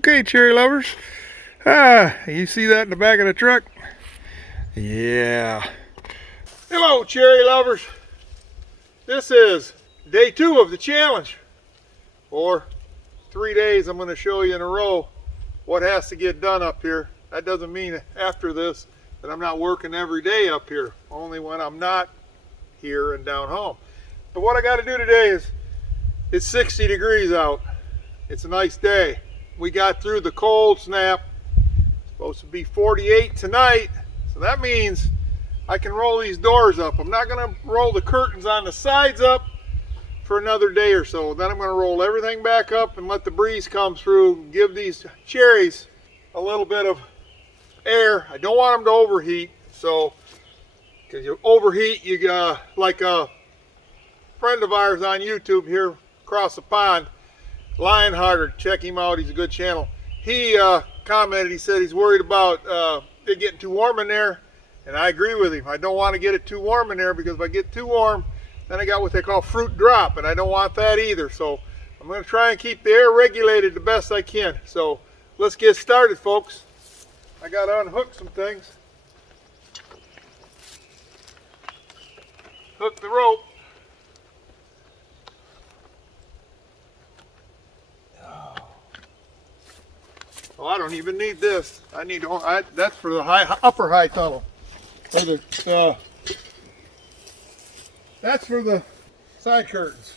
Okay, cherry lovers. You see that in the back of the truck? Yeah. Hello, cherry lovers. This is day 2 of the challenge. For 3 days, I'm going to show you in a row what has to get done up here. That doesn't mean after this that I'm not working every day up here, only when I'm not here and down home. But what I got to do today is, it's 60 degrees out. It's a nice day. We got through the cold snap. It's supposed to be 48 tonight, so that means I can roll these doors up. I'm not going to roll the curtains on the sides up for another day or so. Then I'm going to roll everything back up and let the breeze come through, give these cherries a little bit of air. I don't want them to overheat, so because you overheat, you got like a friend of ours on YouTube here across the pond, Lionhearted, check him out, he's a good channel. He commented, he said he's worried about it getting too warm in there, and I agree with him. I don't want to get it too warm in there, because if I get too warm, then I got what they call fruit drop, and I don't want that either. So I'm going to try and keep the air regulated the best I can. So let's get started, folks. I got to unhook some things. Hook the rope. Oh, I don't even need this. I need that's for the upper high tunnel. For the that's for the side curtains.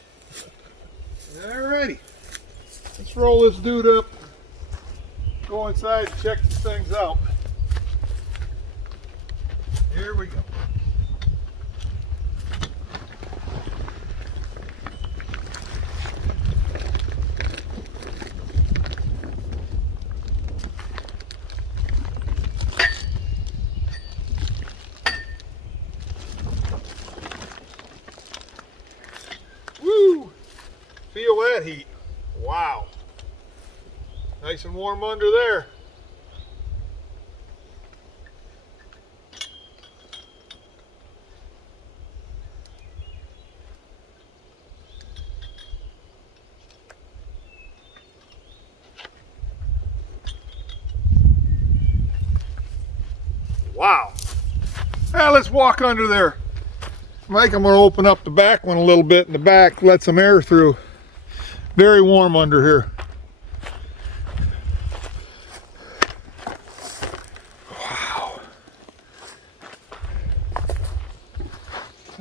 Alrighty, let's roll this dude up. Go inside and check these things out. Here we go. Woo! Feel that heat. Wow. Nice and warm under there. Wow. Now let's walk under there. Mike, I'm going to open up the back one a little bit in the back, let some air through. Very warm under here. Wow.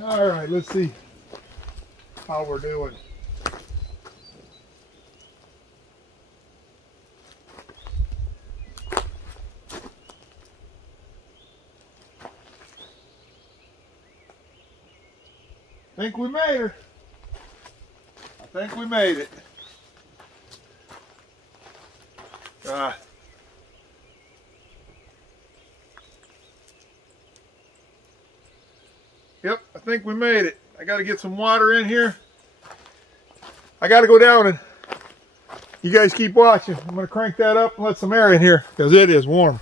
All right, let's see how we're doing. I think we made her. I think we made it. Yep, I think we made it. I got to get some water in here. I got to go down and you guys keep watching. I'm going to crank that up and let some air in here because it is warm.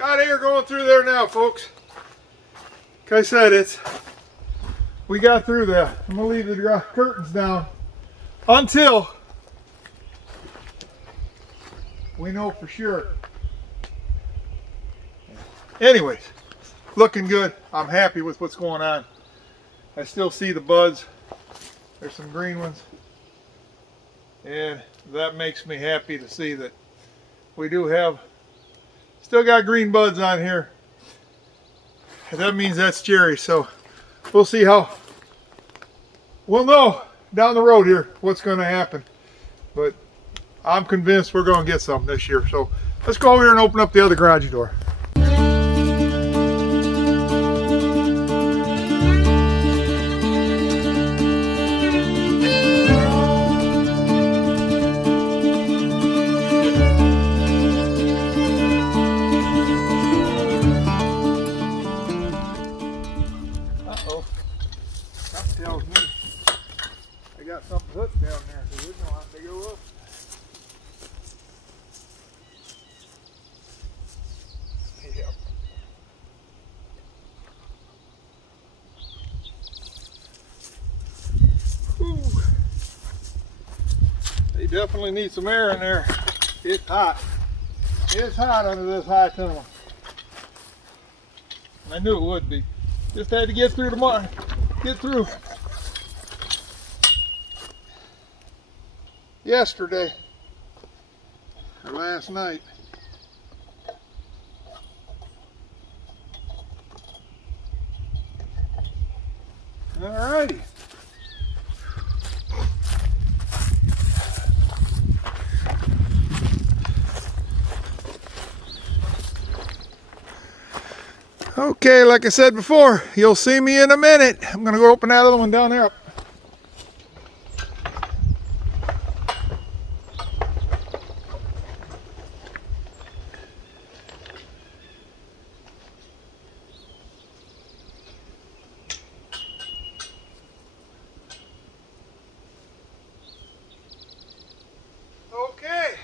Got air going through there now, folks. Like I said, we got through that. I'm gonna leave the curtains down until we know for sure. Anyways, looking good. I'm happy with what's going on. I still see the buds. There's some green ones. And that makes me happy to see that we do have, still got green buds on here. And that means that's cherry. So we'll see we'll know down the road here what's going to happen. But I'm convinced we're going to get some this year. So let's go over here and open up the other garage door. Uh-oh. That tells me I got something hooked down there, so we know how to go up. Yep. Whew. They definitely need some air in there. It's hot. It's hot under this high tunnel. I knew it would be. Just had to get through tomorrow. Get through. Yesterday. Or last night. Alrighty. Okay, like I said before, you'll see me in a minute. I'm gonna go open that other one down there up. Okay.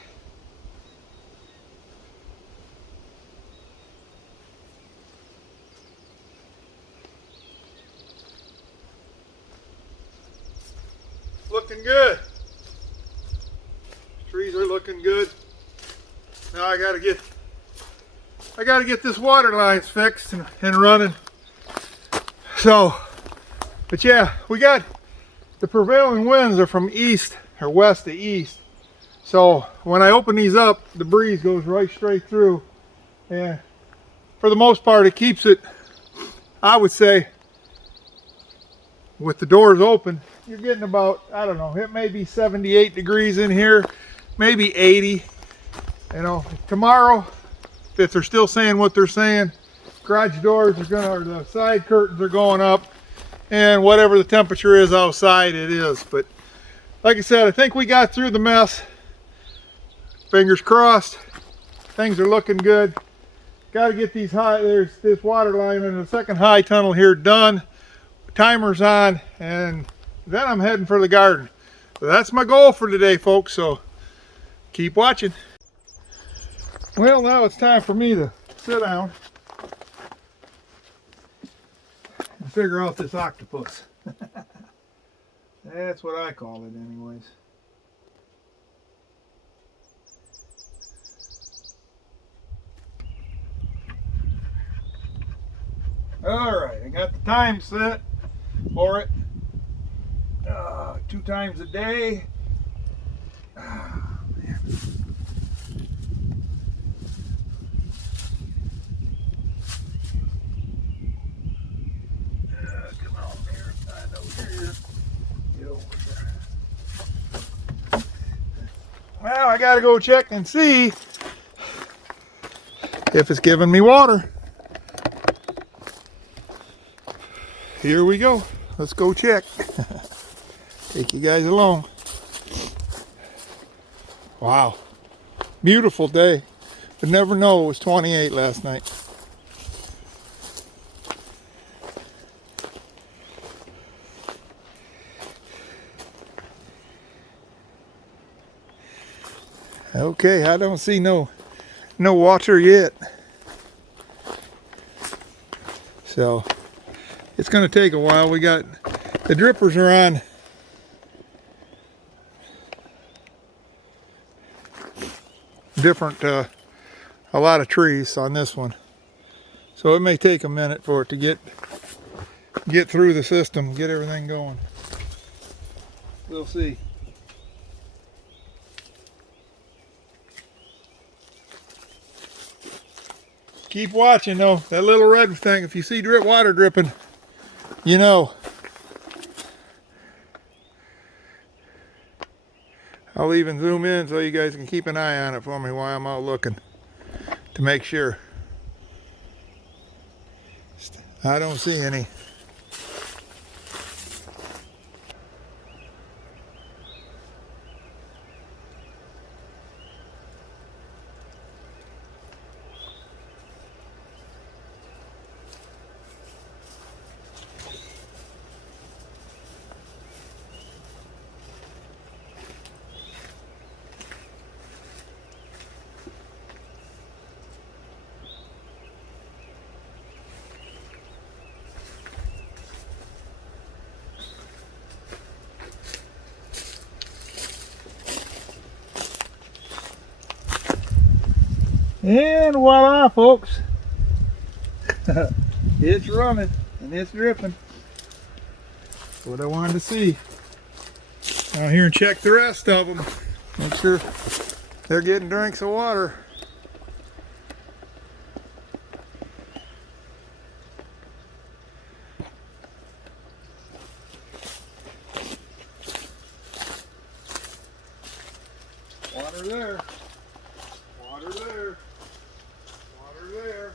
Looking good. Trees are looking good. Now I gotta get this water lines fixed and running. So, but yeah, we got the prevailing winds are from east or west to east. So when I open these up, the breeze goes right straight through, and for the most part, it keeps it, I would say, with the doors open, you're getting about, I don't know, it may be 78 degrees in here, maybe 80. You know, tomorrow, if they're still saying what they're saying, garage doors are gonna, or the side curtains are going up, and whatever the temperature is outside, it is. But like I said, I think we got through the mess. Fingers crossed. Things are looking good. Got to get these there's this water line in the second high tunnel here done. Timer's on, and then I'm heading for the garden. So that's my goal for today, folks. So keep watching. Well, now it's time for me to sit down and figure out this octopus. That's what I call it anyways. Alright, I got the time set for it. 2 times a day. Man. Come on here. I know you're here. Get over there. Well, I gotta go check and see if it's giving me water. Here we go. Let's go check. Take you guys along. Wow. Beautiful day. But never know it was 28 last night. Okay, I don't see no water yet. So it's going to take a while. We got the drippers are on different a lot of trees on this one, so it may take a minute for it to get through the system, get everything going. We'll see. Keep watching though. That little red thing, if you see water dripping, you know. I'll even zoom in so you guys can keep an eye on it for me while I'm out looking to make sure. I don't see any. And voila, folks. It's running and it's dripping. That's what I wanted to see. Out here and check the rest of them. Make sure they're getting drinks of water. Water there. Water there. Water there.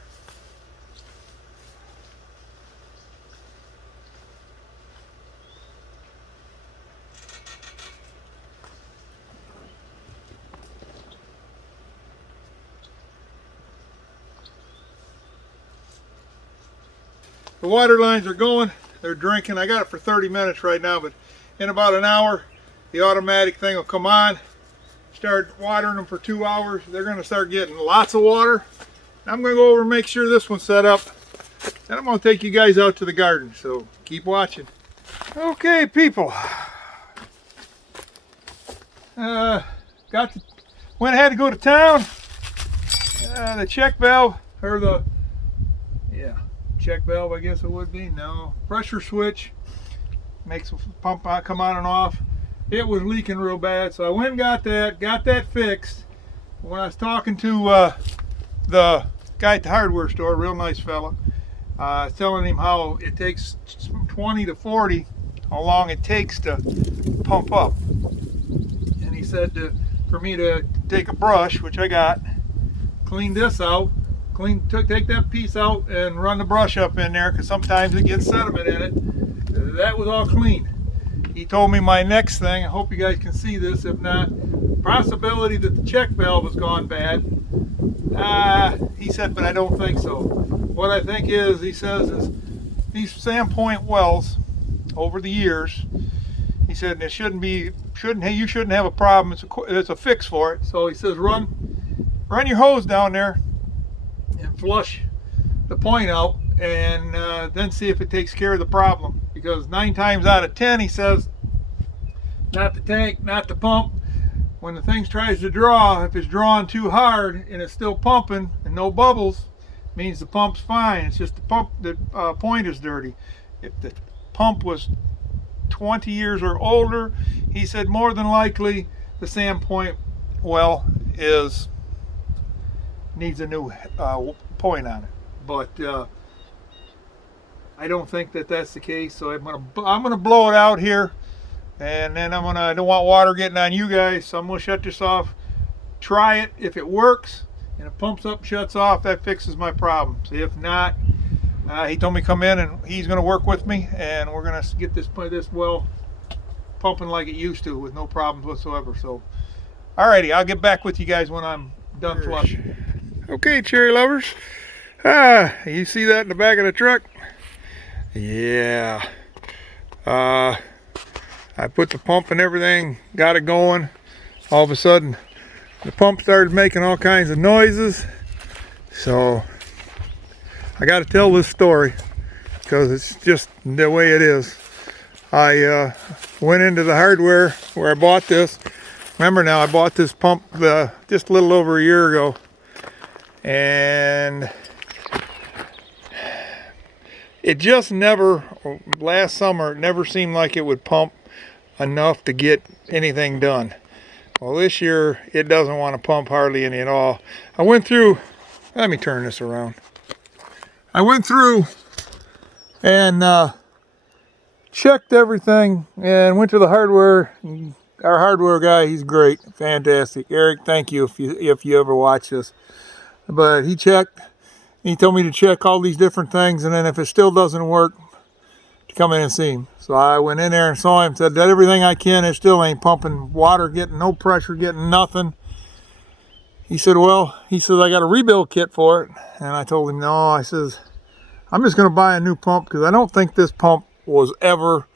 The water lines are going. They're drinking. I got it for 30 minutes right now, but in about an hour, the automatic thing will come on. Start watering them for 2 hours. They're going to start getting lots of water. I'm going to go over and make sure this one's set up. And I'm going to take you guys out to the garden. So keep watching. Okay, people. Went ahead to go to town. The check valve, or the check valve, I guess it would be. No, pressure switch makes the pump come on and off. It was leaking real bad, so I went and got that fixed. When I was talking to the guy at the hardware store, real nice fella, telling him how it takes 20 to 40, how long it takes to pump up. And he said for me to take a brush, which I got, clean this out, take that piece out and run the brush up in there, because sometimes it gets sediment in it. That was all clean. He told me my next thing, I hope you guys can see this, if not, possibility that the check valve has gone bad. He said, but I don't think so. What I think is, he says, is these Sandpoint wells over the years, he said, it you shouldn't have a problem. It's a fix for it. So he says, run your hose down there and flush the point out, and then see if it takes care of the problem. Because 9 times out of 10, he says, not the tank, not the pump. When the thing tries to draw, if it's drawing too hard and it's still pumping and no bubbles, means the pump's fine. It's just the pump, the point is dirty. If the pump was 20 years or older, he said more than likely the Sandpoint well needs a new point on it. But I don't think that that's the case, so I'm gonna blow it out here, and then I don't want water getting on you guys, so I'm gonna shut this off. Try it. If it works and it pumps up, shuts off, that fixes my problems. If not, he told me come in and he's gonna work with me, and we're gonna get this well pumping like it used to with no problems whatsoever. So, alrighty, I'll get back with you guys when I'm done flushing. Okay, cherry lovers. You see that in the back of the truck? Yeah. I put the pump and everything, got it going. All of a sudden, the pump started making all kinds of noises. So, I got to tell this story. because it's just the way it is. I went into the hardware where I bought this. Remember now, I bought this pump just a little over a year ago, and it just never, last summer, it never seemed like it would pump enough to get anything done. Well, this year, it doesn't want to pump hardly any at all. I went through, let me turn this around. I went through and checked everything and went to the hardware. Our hardware guy, he's great, fantastic. Eric, thank you if you ever watch this. But he checked. He told me to check all these different things, and then if it still doesn't work, to come in and see him. So I went in there and saw him, said, did everything I can. It still ain't pumping water, getting no pressure, getting nothing. He said, well, I got a rebuild kit for it. And I told him, no, I says, I'm just going to buy a new pump because I don't think this pump was ever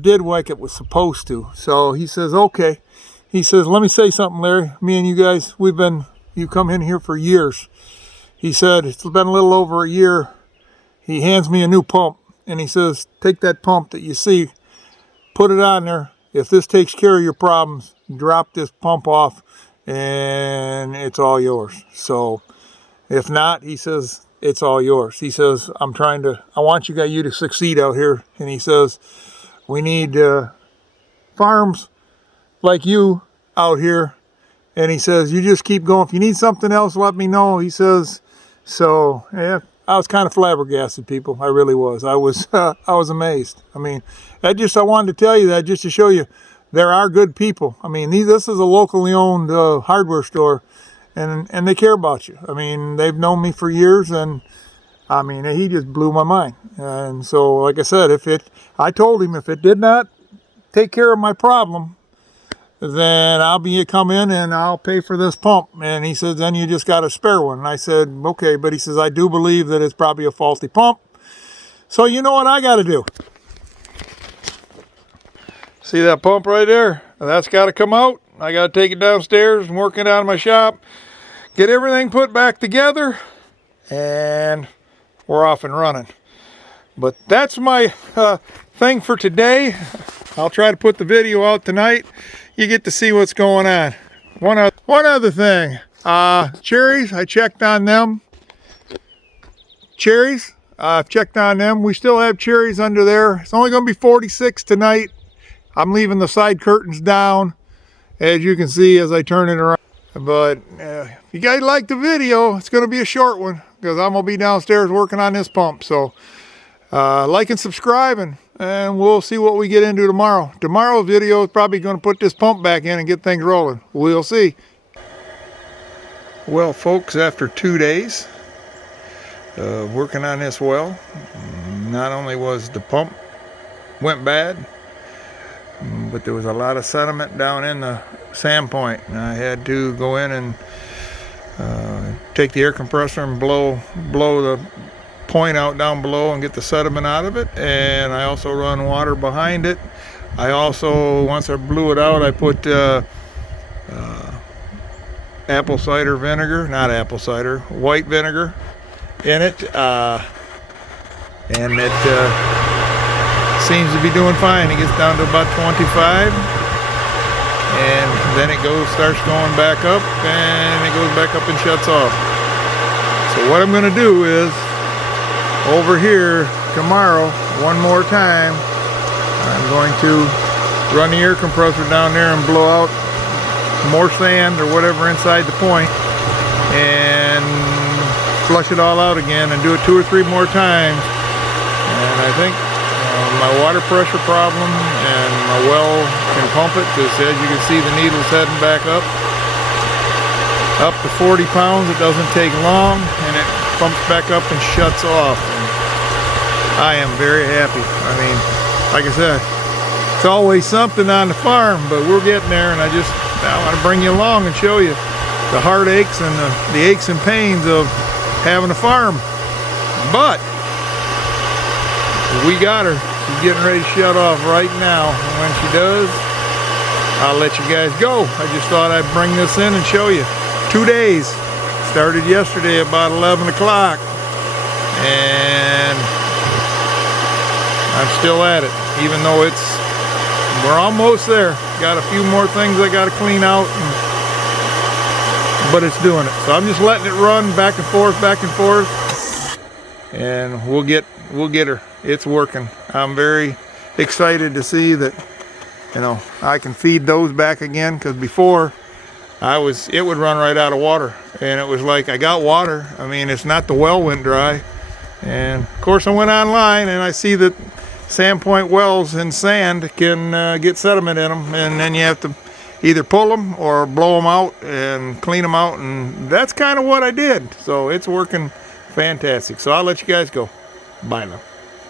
did like it was supposed to. So he says, okay. He says, let me say something, Larry. Me and you guys, you come in here for years. He said, it's been a little over a year. He hands me a new pump, and he says, take that pump that you see, put it on there. If this takes care of your problems, drop this pump off, and it's all yours. So if not, he says, it's all yours. He says, I want you to succeed out here. And he says, we need farms like you out here. And he says, you just keep going. If you need something else, let me know. He says, so yeah, I was kind of flabbergasted, people. I really was. I was amazed. I mean, I wanted to tell you that just to show you there are good people. I mean, this is a locally owned hardware store, and they care about you. I mean, they've known me for years, and I mean, he just blew my mind. And so, like I said, I told him if it did not take care of my problem, then I'll come in and I'll pay for this pump. And he says, then you just got a spare one. And I said, okay, but he says, I do believe that it's probably a faulty pump. So you know what I got to do? See that pump right there? That's got to come out. I got to take it downstairs and work it out of my shop, get everything put back together, and we're off and running. But that's my thing for today. I'll try to put the video out tonight. You get to see what's going on. One other thing. Cherries, I checked on them. Cherries, I've checked on them. We still have cherries under there. It's only going to be 46 tonight. I'm leaving the side curtains down, as you can see as I turn it around. But if you guys like the video, it's going to be a short one because I'm going to be downstairs working on this pump. So like and subscribe, and we'll see what we get into tomorrow. Tomorrow's video is probably going to put this pump back in and get things rolling. We'll see. Well, folks, after 2 days of working on this well, not only was the pump went bad, but there was a lot of sediment down in the sand point, and I had to go in and take the air compressor and blow the point out down below and get the sediment out of it. And I also run water behind it. I also, once I blew it out, I put apple cider vinegar, not apple cider, white vinegar in it, and it seems to be doing fine. It gets down to about 25, and then it starts going back up, and it goes back up and shuts off. So what I'm going to do is, over here tomorrow, one more time, I'm going to run the air compressor down there and blow out more sand or whatever inside the point, and flush it all out again, and do it 2 or 3 more times. And I think my water pressure problem and my well can pump it, because as you can see, the needle's heading back up to 40 pounds. It doesn't take long, and it pumps back up and shuts off. And I am very happy. I mean, like I said, it's always something on the farm, but we're getting there, and I want to bring you along and show you the heartaches and the aches and pains of having a farm. But we got her. She's getting ready to shut off right now. And when she does, I'll let you guys go. I just thought I'd bring this in and show you. 2 days. Started yesterday about 11 o'clock. And still at it, even though we're almost there. Got a few more things I got to clean out, but it's doing it. So I'm just letting it run back and forth, and we'll get her. It's working. I'm very excited to see that, I can feed those back again, because before it would run right out of water, and it was like, I got water. I mean, it's not the well went dry. And of course I went online and I see that Sandpoint wells and sand can get sediment in them, and then you have to either pull them or blow them out and clean them out, and that's kind of what I did. So it's working fantastic. So I'll let you guys go. Bye now.